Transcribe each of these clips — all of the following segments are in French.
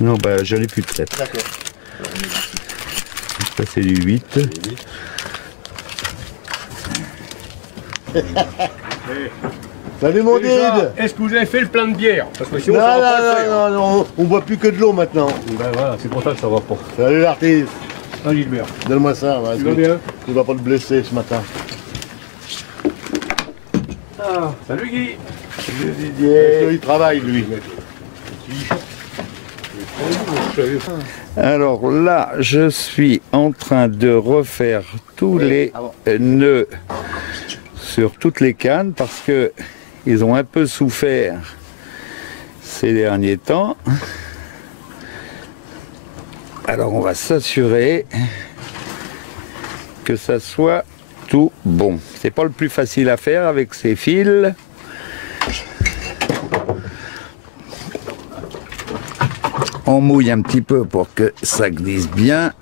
Non, bah j'en ai plus de 7. D'accord. Ça c'est du 8. Salut mon Did. Est-ce que vous avez fait le plein de bière? Parce que sinon, Non, ça va pas le non, faire. non, non, on boit plus que de l'eau maintenant. Ben voilà, c'est pour ça que ça va pas. Salut l'artiste. Ah, Gilbert. Donne-moi ça. Tu vas bien? Tu vas pas te blesser ce matin. Ah, salut Guy. Salut Didier. Il travaille lui. Alors là, je suis en train de refaire tous les nœuds sur toutes les cannes parce que ils ont un peu souffert ces derniers temps. Alors on va s'assurer que ça soit tout bon. C'est pas le plus facile à faire avec ces fils. On mouille un petit peu pour que ça glisse bien.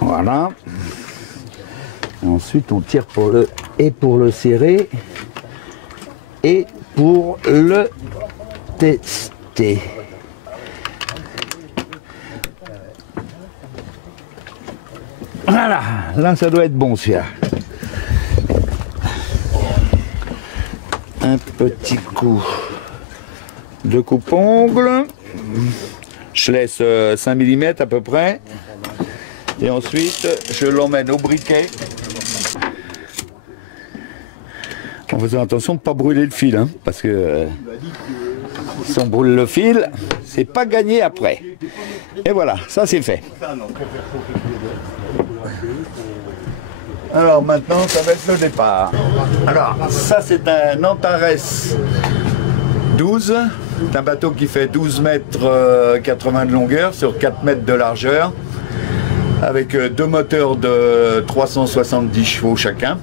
Voilà. Ensuite, on tire pour le serrer et pour le tester. Voilà, là ça doit être bon celui-là. Un petit coup de coupe-ongle. Je laisse 5 mm à peu près. Et ensuite, je l'emmène au briquet. En faisant attention de ne pas brûler le fil, hein, parce que si on brûle le fil, c'est pas gagné après. Et voilà, ça c'est fait. Alors maintenant, ça va être le départ. Alors, ça c'est un Antares 12. C'est un bateau qui fait 12 mètres 80 de longueur sur 4 mètres de largeur, avec deux moteurs de 370 chevaux chacun.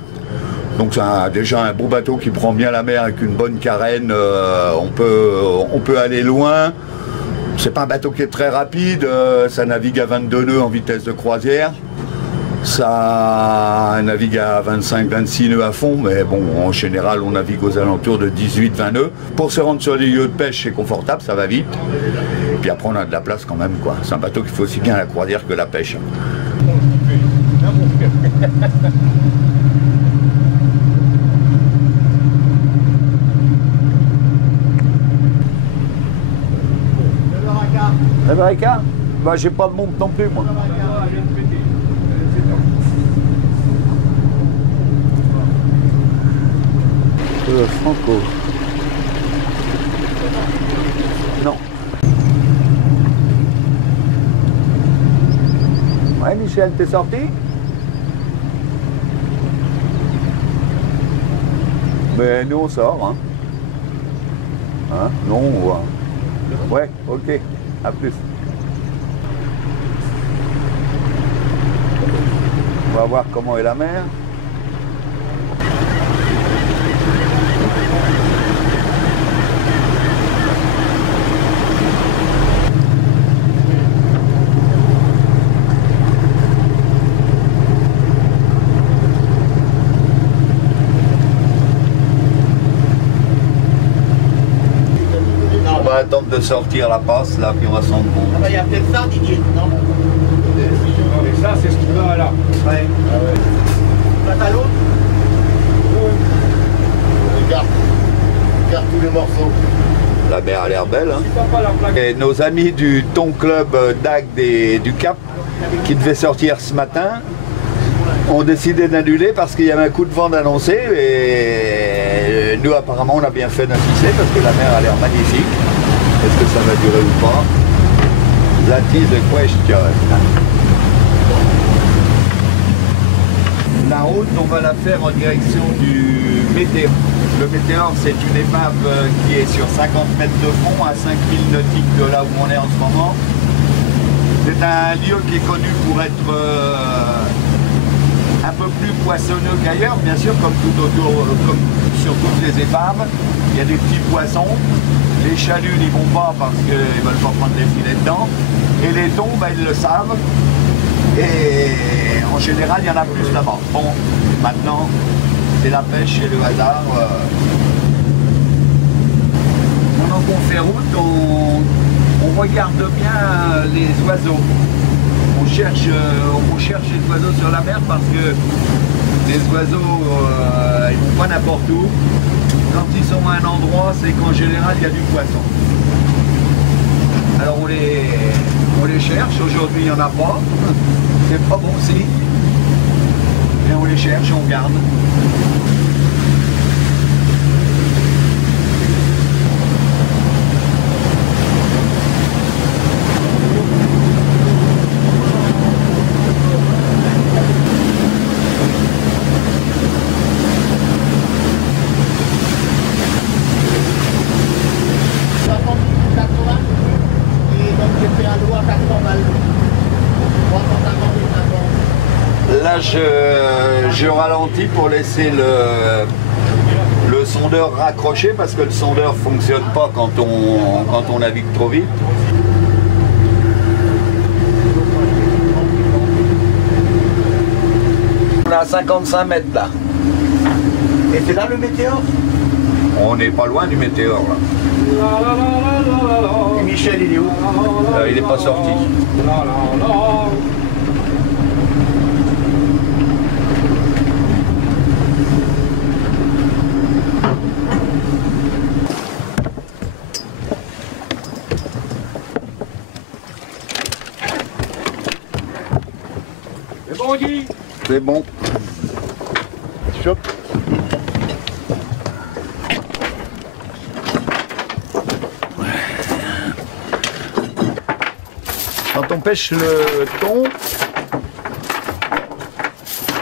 Donc c'est déjà un beau bateau qui prend bien la mer avec une bonne carène. On peut aller loin. C'est pas un bateau qui est très rapide. Ça navigue à 22 nœuds en vitesse de croisière. Ça navigue à 25-26 nœuds à fond, mais bon, en général, on navigue aux alentours de 18-20 nœuds. Pour se rendre sur les lieux de pêche, c'est confortable, ça va vite. Et puis après, on a de la place quand même, quoi. C'est un bateau qui fait aussi bien la croisière que la pêche. Le barricade? Bah, j'ai pas de montre non plus, moi. Franco. Non. Ouais, Michel, t'es sorti? Ben, nous, on sort, hein. Non, on va. Ouais, ok. À plus. On va voir comment est la mer. On va attendre de sortir la passe là, puis on va s'en rendre compte. Ah bah il y a peut-être ça, Didier, non? Non, mais ça, c'est ce qui va là. Ouais. Ah ouais. Passe à l'autre? Regarde tous les morceaux. La mer a l'air belle, hein. Et nos amis du Ton Club d'Agde du Cap, qui devaient sortir ce matin, ont décidé d'annuler parce qu'il y avait un coup de vent d'annoncé. Et nous, apparemment, on a bien fait d'insister parce que la mer a l'air magnifique. Est-ce que ça va durer ou pas? That is the question. La route, on va la faire en direction du Météor. Le Météor, c'est une épave qui est sur 50 mètres de fond, à 5000 nautiques de là où on est en ce moment. C'est un lieu qui est connu pour être un peu plus poissonneux qu'ailleurs, bien sûr, comme tout autour, comme sur toutes les épaves. Il y a des petits poissons. Les chaluts n'y vont pas parce qu'ils ne veulent pas prendre des filets dedans. Et les thons, ben, ils le savent. Et en général, il y en a plus là-bas. Bon, maintenant, c'est la pêche et le hasard. On en on fait route, on regarde bien les oiseaux. On cherche les oiseaux sur la mer parce que les oiseaux, ils ne vont pas n'importe où. Quand ils sont à un endroit, c'est qu'en général, il y a du poisson. Alors on les cherche. Aujourd'hui, il n'y en a pas. C'est pas bon signe. Et on les cherche et on garde. Là, je ralentis pour laisser le sondeur raccroché parce que le sondeur ne fonctionne pas quand on navigue trop vite. On est à 55 mètres là. Et c'est là le météore? On n'est pas loin du météore là. Et Michel, il est où? Il n'est pas sorti. C'est bon, Guy? C'est bon. Chop. Quand on pêche le thon,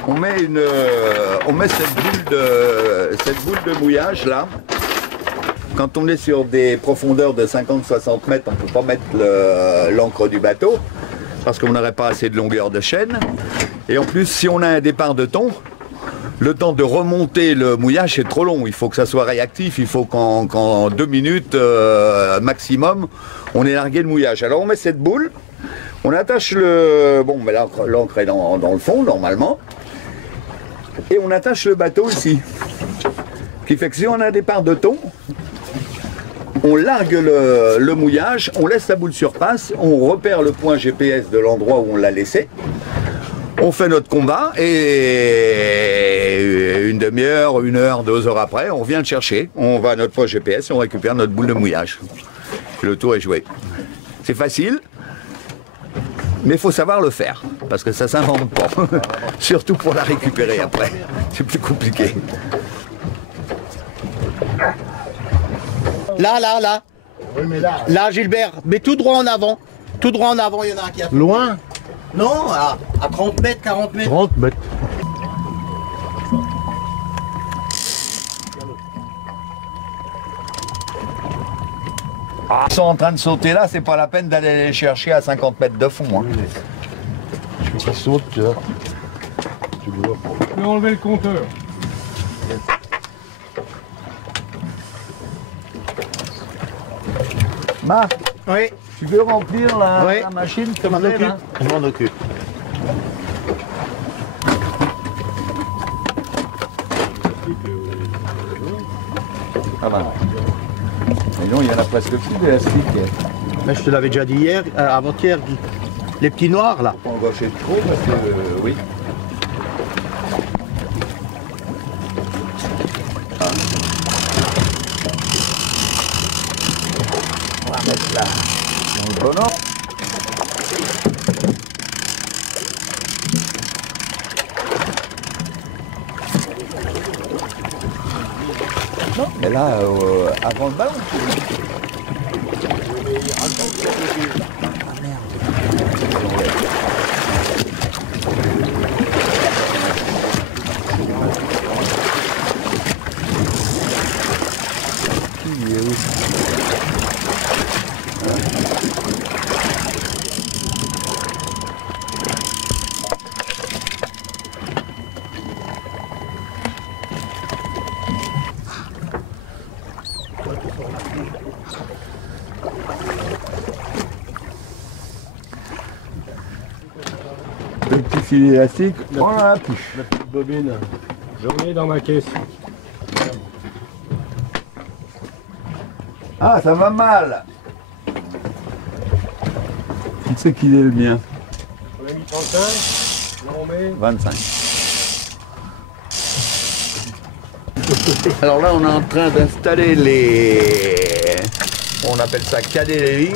on met cette boule de mouillage là. Quand on est sur des profondeurs de 50-60 mètres, on ne peut pas mettre l'ancre du bateau parce qu'on n'aurait pas assez de longueur de chaîne. Et en plus, si on a un départ de thon, le temps de remonter le mouillage est trop long. Il faut que ça soit réactif. Il faut qu'en 2 minutes maximum, on ait largué le mouillage. Alors on met cette boule, on attache le... Bon, mais l'ancre est dans le fond normalement. Et on attache le bateau ici. Ce qui fait que si on a un départ de thon, on largue le mouillage, on laisse la boule sur passe, on repère le point GPS de l'endroit où on l'a laissé. On fait notre combat et une demi-heure, 1 heure, 2 heures après, on vient le chercher. On va à notre point GPS et on récupère notre boule de mouillage. Le tour est joué. C'est facile, mais il faut savoir le faire, parce que ça ne s'invente pas. Surtout pour la récupérer après. C'est plus compliqué. Là. Oui, mais là. Là, Gilbert, mais tout droit en avant. Tout droit en avant, il y en a un qui a... Loin? Non, à 30 mètres, 40 mètres. 30 mètres. Ils sont en train de sauter là, c'est pas la peine d'aller les chercher à 50 mètres de fond. Hein. Ça saute, tu vois. Tu le vois. Je peux enlever le compteur. Marc, Oui, tu veux remplir la Oui. machine? je m'en occupe. Hein. Je m'en occupe. Ah bah. Mais non, il y en a presque plus d'élastique. Mais je te l'avais déjà dit hier, avant-hier, Guy. Les petits noirs, là. Faut en gaucher trop parce que oui. Ah. On va mettre là dans le bon ordre. Non, mais là, avant le ballon. Le petit filet élastique, on en a plus. La petite bobine. J'en ai dans ma caisse. Ah, ça va mal. Qui c'est qu'il est le mien? On a mis 35, là on met... 25. Alors là, on est en train d'installer les... On appelle ça caler les lignes.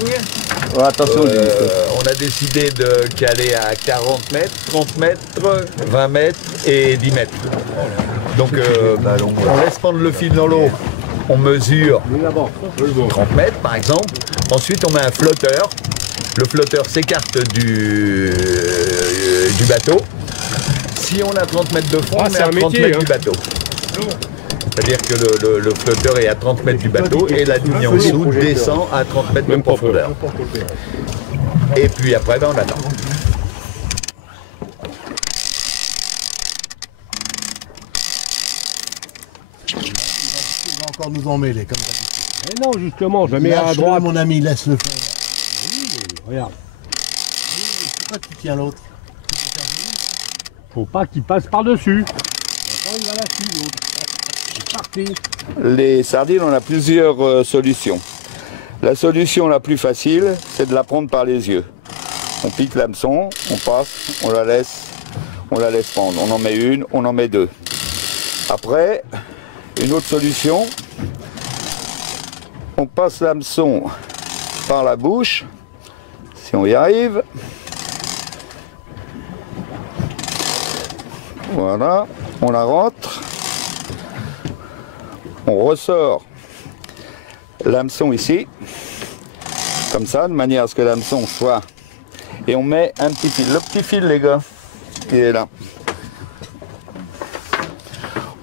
Ouais, attention, On a décidé de caler à 40 mètres, 30 mètres, 20 mètres et 10 mètres. Donc on laisse prendre le fil dans l'eau. On mesure 30 mètres par exemple. Ensuite, on met un flotteur. Le flotteur s'écarte du bateau. Si on a 30 mètres de fond, on est à 30 mètres du bateau. C'est-à-dire que le flotteur est à 30 mètres du bateau et la ligne en dessous descend à 30 mètres de profondeur. Et puis après, ben, on attend. Il va encore nous emmêler, comme d'habitude. Mais non, justement, je la mets à Lâche-le, droite. mon ami, laisse-le faire. Regarde, Pourquoi tu tiens l'autre? faut pas qu'il passe par-dessus. Maintenant, il va là-dessus, l'autre. C'est parti. Les sardines, on a plusieurs solutions. La solution la plus facile, c'est de la prendre par les yeux. On pique l'hameçon, on passe, on la laisse prendre. On en met une, on en met deux. Après, une autre solution, on passe l'hameçon par la bouche, si on y arrive. Voilà, on la rentre. On ressort l'hameçon ici, comme ça, de manière à ce que l'hameçon soit... Et on met un petit fil. Le petit fil, les gars, qui est là.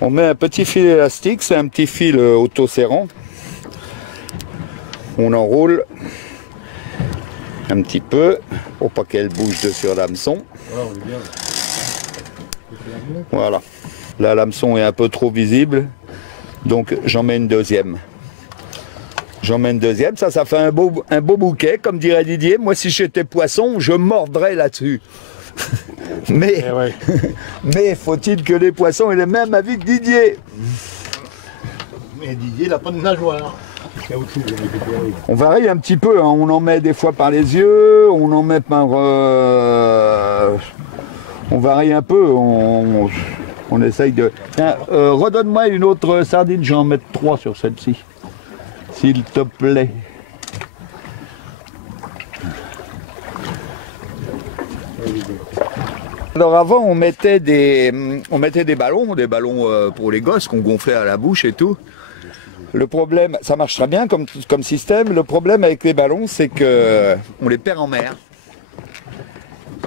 On met un petit fil élastique, c'est un petit fil auto-serrant. On enroule un petit peu, pour pas qu'elle bouge de sur l'hameçon. Voilà. Là, l'hameçon est un peu trop visible, donc j'en mets une deuxième. J'en mets une deuxième, ça fait un beau bouquet, comme dirait Didier. Moi, si j'étais poisson, je mordrais là-dessus. Mais, Eh ouais. mais faut-il que les poissons aient le même avis que Didier? Mais Didier, il n'a pas de nageoire. On varie un petit peu, hein. On en met des fois par les yeux, on en met par... On varie un peu, on essaye de... Tiens, redonne-moi une autre sardine, je vais en mettre 3 sur celle-ci. S'il te plaît. Alors avant, on mettait des ballons pour les gosses qu'on gonflait à la bouche et tout. Le problème, ça marche très bien comme système. Le problème avec les ballons, c'est que on les perd en mer.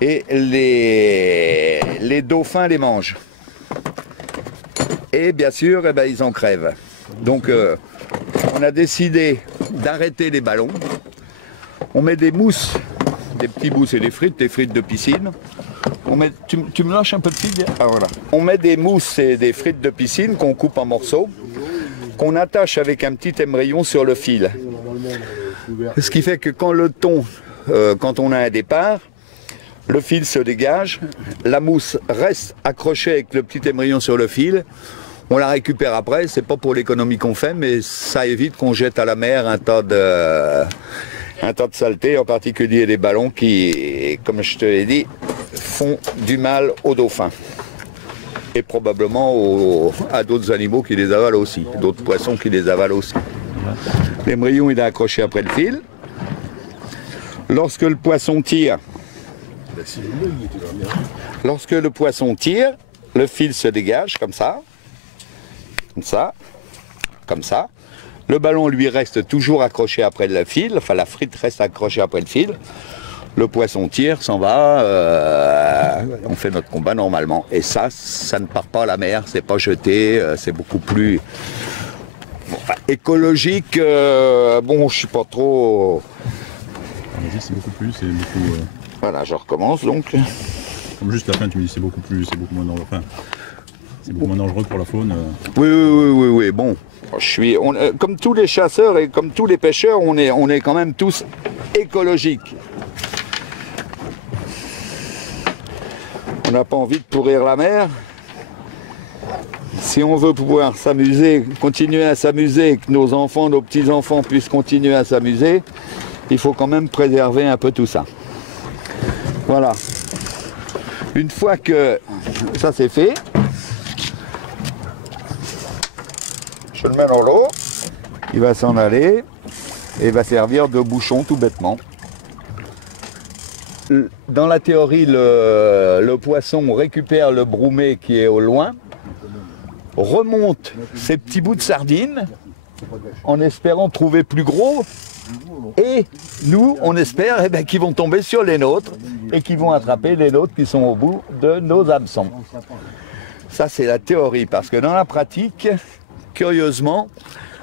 Et les dauphins les mangent. Et bien sûr, eh ben, ils en crèvent. Donc on a décidé d'arrêter les ballons. On met des mousses, des petits mousses et des frites de piscine. On met, tu me lâches un peu de fil? Ah, voilà. On met des mousses et des frites de piscine qu'on coupe en morceaux, qu'on attache avec un petit émerillon sur le fil. Ce qui fait que quand le thon, quand on a un départ, le fil se dégage, la mousse reste accrochée avec le petit émerillon sur le fil. On la récupère après, c'est pas pour l'économie qu'on fait, mais ça évite qu'on jette à la mer un tas de saleté, en particulier les ballons qui, comme je te l'ai dit, font du mal aux dauphins. Et probablement à d'autres animaux qui les avalent aussi, d'autres poissons qui les avalent aussi. L'émerillon il est accroché après le fil. Lorsque le poisson tire, le fil se dégage comme ça. Comme ça, comme ça. Le ballon, lui, reste toujours accroché après le fil, enfin la frite reste accrochée après le fil. Le poisson tire, s'en va, on fait notre combat normalement. Et ça ne part pas à la mer, c'est pas jeté, c'est beaucoup plus écologique. Bon, je suis pas trop... Vas-y, c'est beaucoup plus, c'est beaucoup... Voilà, je recommence donc. Comme juste la fin, tu me dis c'est beaucoup plus, c'est beaucoup moins dangereux. Enfin, c'est beaucoup moins dangereux pour la faune. Oui, bon. Comme tous les chasseurs et comme tous les pêcheurs, on est quand même tous écologiques. On n'a pas envie de pourrir la mer. si on veut pouvoir s'amuser, continuer à s'amuser, que nos enfants, nos petits-enfants puissent continuer à s'amuser, il faut quand même préserver un peu tout ça. Voilà. Une fois que ça c'est fait, je le mets dans l'eau, il va s'en aller et va servir de bouchon tout bêtement. Dans la théorie, le poisson récupère le broumé qui est au loin, remonte ces petits bouts de sardines en espérant trouver plus gros, et nous, on espère qu'ils vont tomber sur les nôtres et qu'ils vont attraper les nôtres qui sont au bout de nos hameçons. Ça, c'est la théorie, parce que dans la pratique, curieusement,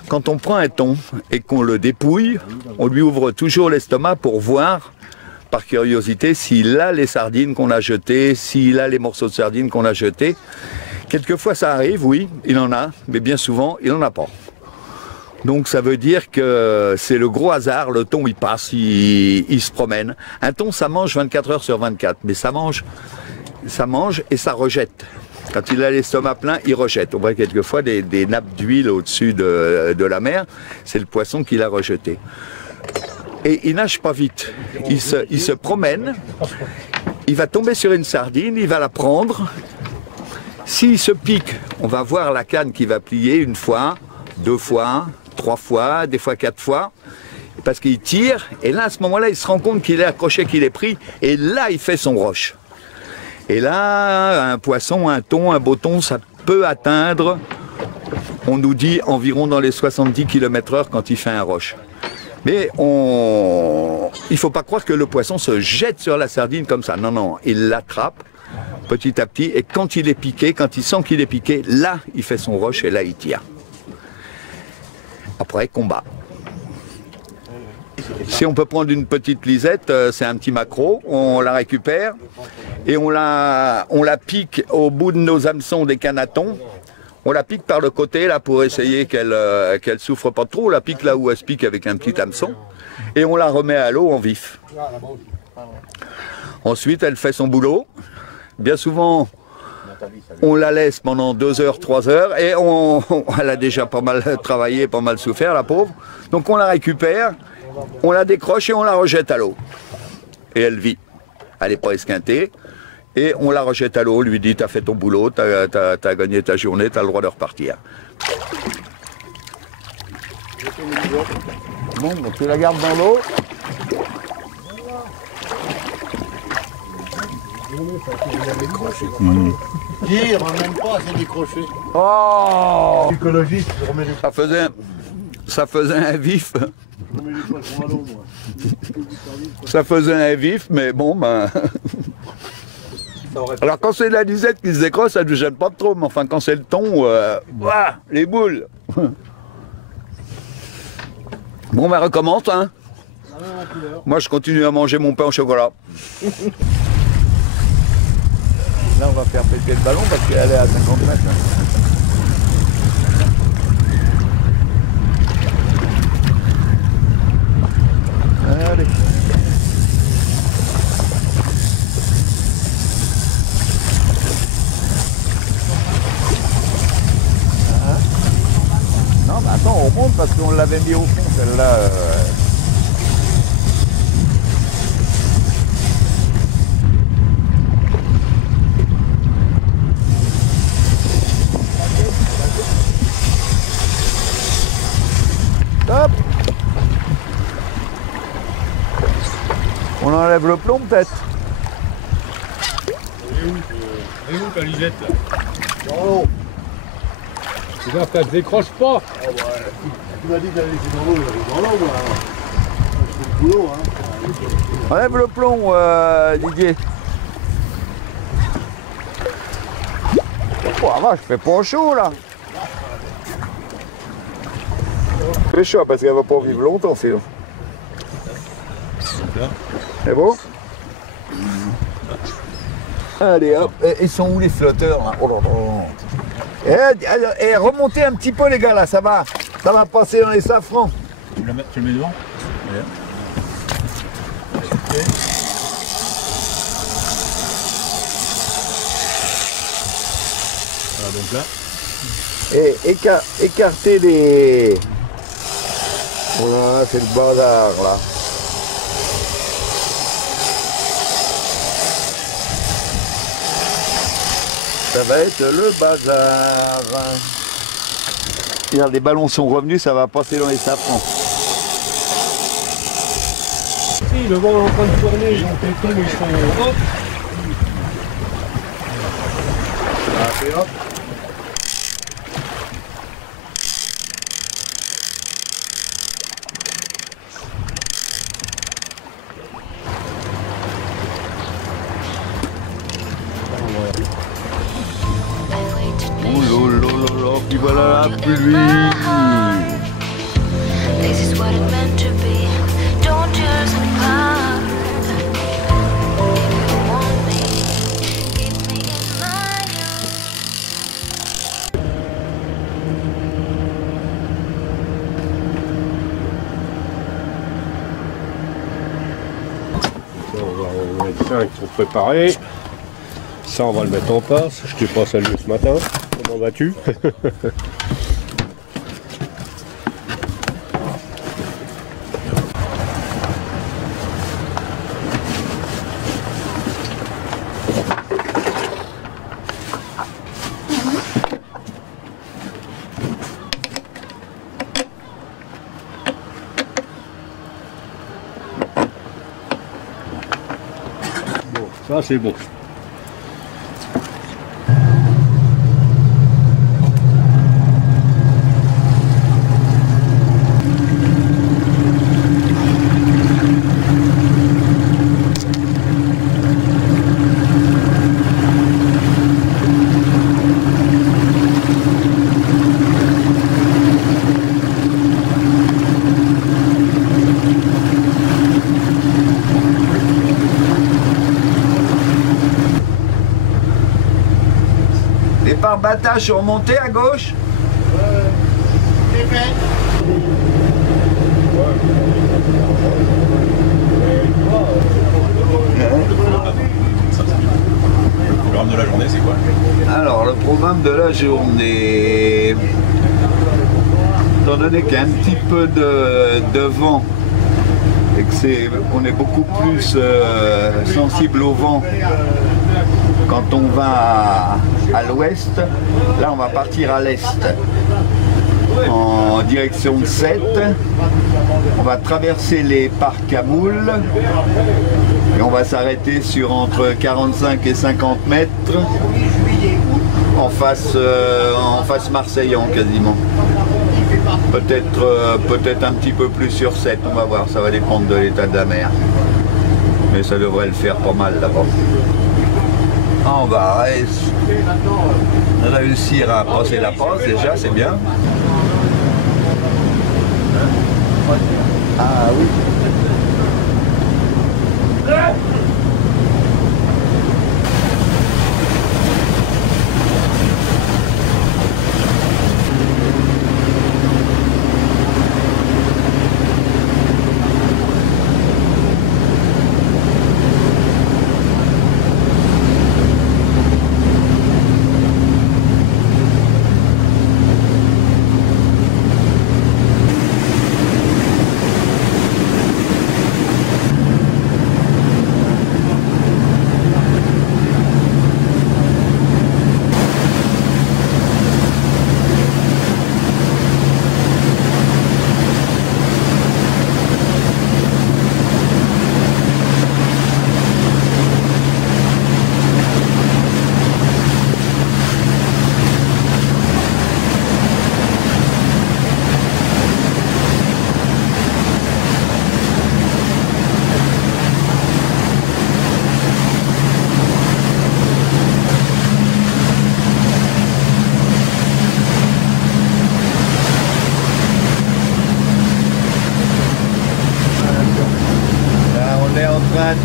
quand on prend un thon et qu'on le dépouille, on lui ouvre toujours l'estomac pour voir, par curiosité, s'il a les sardines qu'on a jetées, s'il a les morceaux de sardines qu'on a jetés. Quelquefois ça arrive, oui, il en a, mais bien souvent, il n'en a pas. Donc ça veut dire que c'est le gros hasard, le thon il passe, il se promène. Un thon ça mange 24 heures sur 24, mais ça mange et ça rejette. Quand il a l'estomac plein, il rejette. On voit quelquefois des nappes d'huile au-dessus de la mer, c'est le poisson qui l'a rejeté. Et il nage pas vite, il se promène, il va tomber sur une sardine, il va la prendre. S'il se pique, on va voir la canne qui va plier une fois, 2 fois, 3 fois, des fois 4 fois, parce qu'il tire, et là à ce moment-là il se rend compte qu'il est accroché, qu'il est pris, et là il fait son roche. Et là, un poisson, un thon, un beau thon, ça peut atteindre, on nous dit environ dans les 70 km/h quand il fait un roche. Mais il ne faut pas croire que le poisson se jette sur la sardine comme ça. Non, non, il l'attrape petit à petit. Et quand il est piqué, quand il sent qu'il est piqué, là, il fait son roche et là, il tire. Après, combat. Si on peut prendre une petite lisette, c'est un petit maquereau, on la récupère et on la pique au bout de nos hameçons des canatons. On la pique par le côté là pour essayer qu'elle souffre pas trop. On la pique là où elle se pique avec un petit hameçon et on la remet à l'eau en vif. Ensuite, elle fait son boulot. Bien souvent, on la laisse pendant 2 heures, 3 heures et elle a déjà pas mal travaillé, pas mal souffert, la pauvre. Donc on la récupère, on la décroche et on la rejette à l'eau. Et elle vit. Elle n'est pas esquintée. Et on la rejette à l'eau, on lui dit t'as fait ton boulot, t'as gagné ta journée, t'as le droit de repartir. Bon, donc tu la gardes dans l'eau. Dire, même pas, c'est décroché. Oh, Écologiste, je remets les ça faisait un vif. poissons à l'eau, moi. Ça faisait un vif, mais bon, ben... Alors quand c'est la lisette qui se décroche, ça ne nous gêne pas trop, mais enfin quand c'est le thon, ouah, les boules. Bon, ben recommence, hein. Moi je continue à manger mon pain au chocolat. Là on va faire péter le ballon parce qu'elle est à 50 mètres. Allez. Non, mais attends, on remonte parce qu'on l'avait mis au fond, celle-là. Hop. On enlève le plomb peut-être. Elle est où ta lisette là? Dans l'eau. C'est bien, ça ne décroche pas. Ah ouais. Tu m'as dit d'aller laisser dans l'eau, j'allais dans l'eau moi. Je fais le boulot hein. Enlève le plomb Didier. Oh la vache, il fait pas chaud là. Il fait chaud parce qu'elle va pas vivre longtemps sinon. C'est beau? Allez hop, ils sont où les flotteurs là? Oh là là. Et remontez un petit peu les gars là, ça va passer dans les safrans. Tu le mets devant. Voilà, donc là. Et écartez les... Voilà, c'est le bazar là. Ça va être le bazar. Regarde, les ballons sont revenus, ça va passer dans les sapins. Si, le vent est en train de tourner, donc les tombes ils sont... Hop. Ah, et hop. Oh lolo, puis voilà la pluie. This is what it meant to be. Don't use the power. If you want me, keep me in my On va mettre 5 pour préparer. Ça, on va le mettre en passe. Je t'ai pas salué ce matin. Comment vas-tu? Bon, ça c'est bon. Les pare-batages sont remontés à gauche. Le programme de la journée, c'est quoi? Alors, le programme de la journée, étant donné qu'il y a un petit peu de vent et qu'on est beaucoup plus sensible au vent quand on va à l'ouest, là on va partir à l'est en direction de Sète. On va traverser les parcs à moules et on va s'arrêter sur entre 45 et 50 mètres en face Marseillan quasiment. Peut-être un petit peu plus sur 7, on va voir, ça va dépendre de l'état de la mer. Mais ça devrait le faire pas mal là-bas. On va réussir à passer la passe déjà, c'est bien. Ah oui.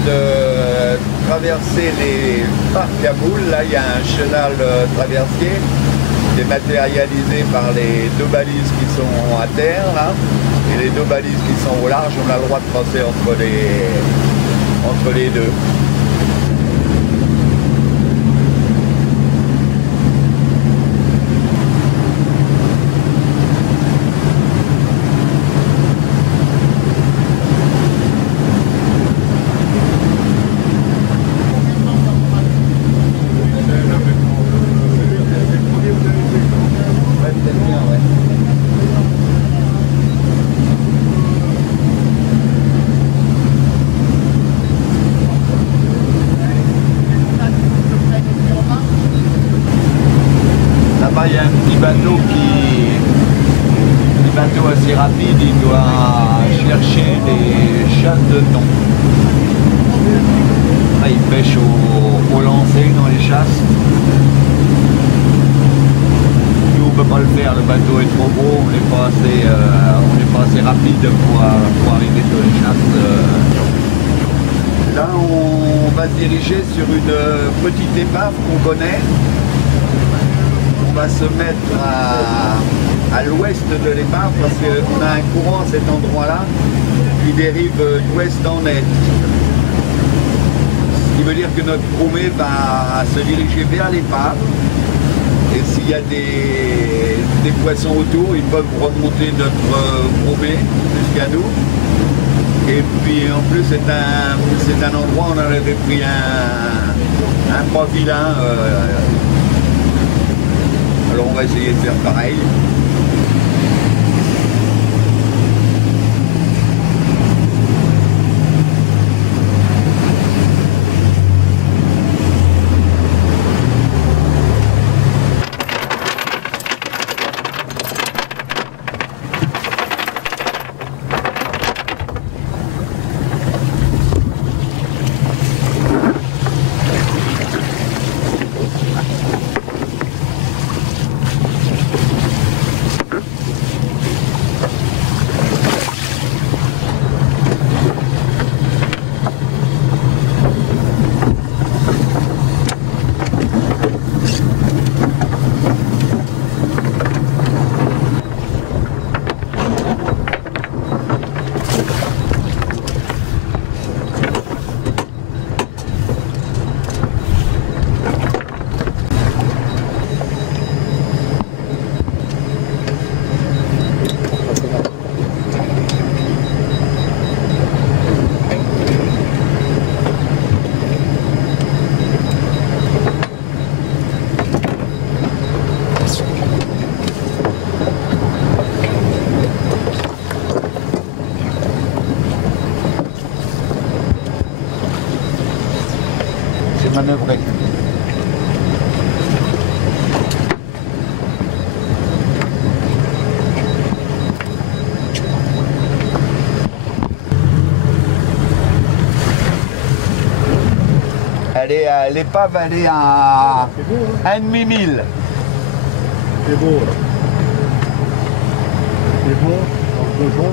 De traverser les parcs à moules. Là, il y a un chenal traversier qui est matérialisé par les deux balises qui sont à terre là, et les deux balises qui sont au large. On a le droit de passer entre les deux. il y a un petit bateau assez rapide, il doit chercher des chasses de thon. Là, il pêche au lancer dans les chasses. Nous, on ne peut pas le faire, le bateau est trop gros, on n'est pas assez rapide pour arriver sur les chasses. Là, on va se diriger sur une petite épave qu'on connaît. On va se mettre à l'ouest de l'épave parce qu'on a un courant à cet endroit-là qui dérive d'ouest en est. Ce qui veut dire que notre promet va se diriger vers l'épave. Et s'il y a des poissons autour, ils peuvent remonter notre promet jusqu'à nous. Et puis en plus c'est un endroit où on avait pris un pas vilain. Alors on va essayer de faire pareil. Manœuvrer. L'épave elle est à 1,5 mille. C'est beau là. C'est bon dans le cochon.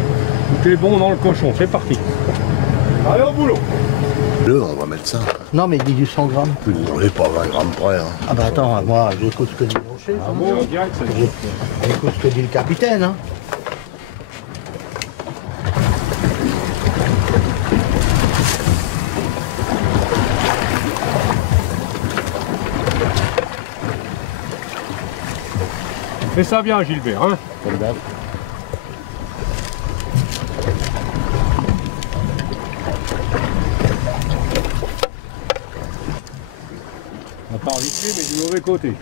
Tout est bon dans le cochon, c'est parti. Allez au boulot. On va mettre ça. Non, mais il dit du 100 grammes. On n'est pas 20 grammes près. Hein. Ah bah attends, moi, j'écoute ce que dit mon chef. Ah bon, on dirait que ça dit. J'écoute ce que dit le capitaine. Hein. Fais ça bien, Gilbert, hein. Comme d'hab. On part vite fait, mais du mauvais côté.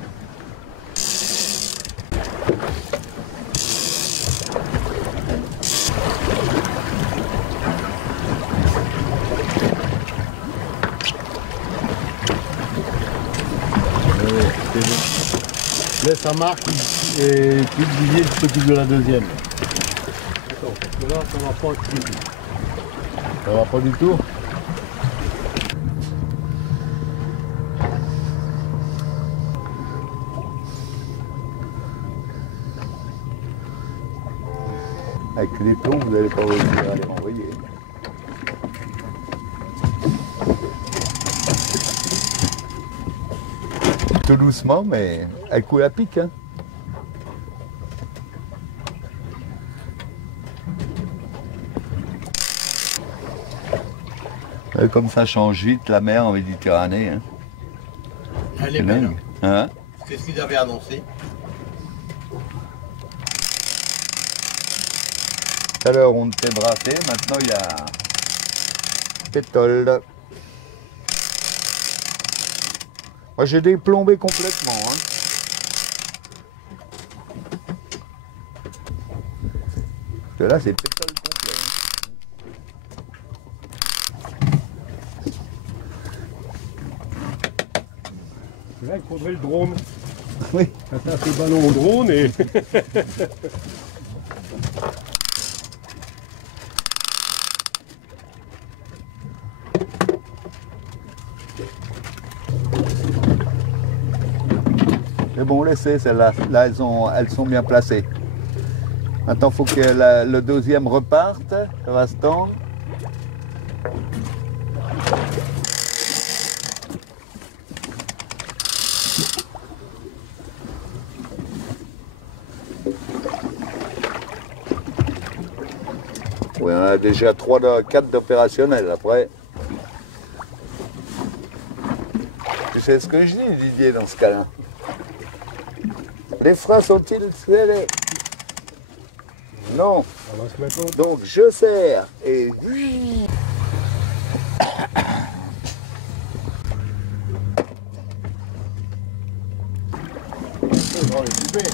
Laisse sa marque et tu disais le petit de la deuxième. Attends, parce que là, ça va pas du tout. Ça va pas du tout. Avec les plombs, vous n'allez pas réussir à les renvoyer. Tout doucement, mais elle coule à pic. Hein. Comme ça change vite la mer en Méditerranée. Hein. Elle est belle. Hein? C'est ce qu'ils avaient annoncé. Tout à l'heure on était brassé, maintenant il y a pétole. Moi j'ai déplombé complètement. Hein. Parce que là c'est pétole complet. Là, il faudrait le drone. Oui. Ça fait un peu ballon au drone et... Mais bon, laissez celles-là. Là, elles sont bien placées. Maintenant, il faut que le deuxième reparte. Ça va se tendre. Oui, on a déjà 4 d'opérationnels après. Tu sais ce que je dis, Didier, dans ce cas-là? Les freins sont-ils scellés? Non. On va se mettre en... Donc je serre et... dans les poubelles.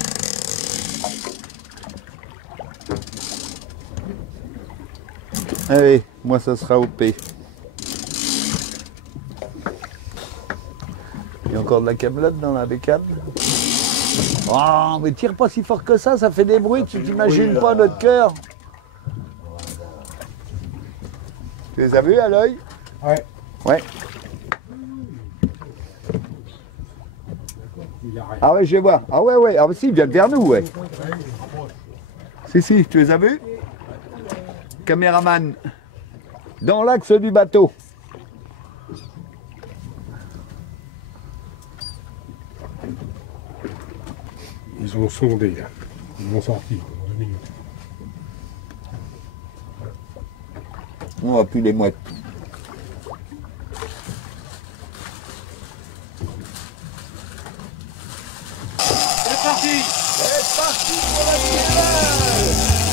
Allez, moi ça sera OP. Il y a encore de la camelote dans la bécane. Oh, mais tire pas si fort que ça fait des bruits, tu t'imagines pas notre cœur. Tu les as vus à l'œil? Ouais. Ouais. Il arrête. Ah ouais, je vais voir. Ah ouais, ouais. Ah bah si, ils viennent vers nous, ouais. Si, tu les as vus? Caméraman. Dans l'axe du bateau. Ils ont sondé, là. Ils vont sortir dans 2 minutes. On va plus les mouettes. C'est parti! C'est parti pour la tirage!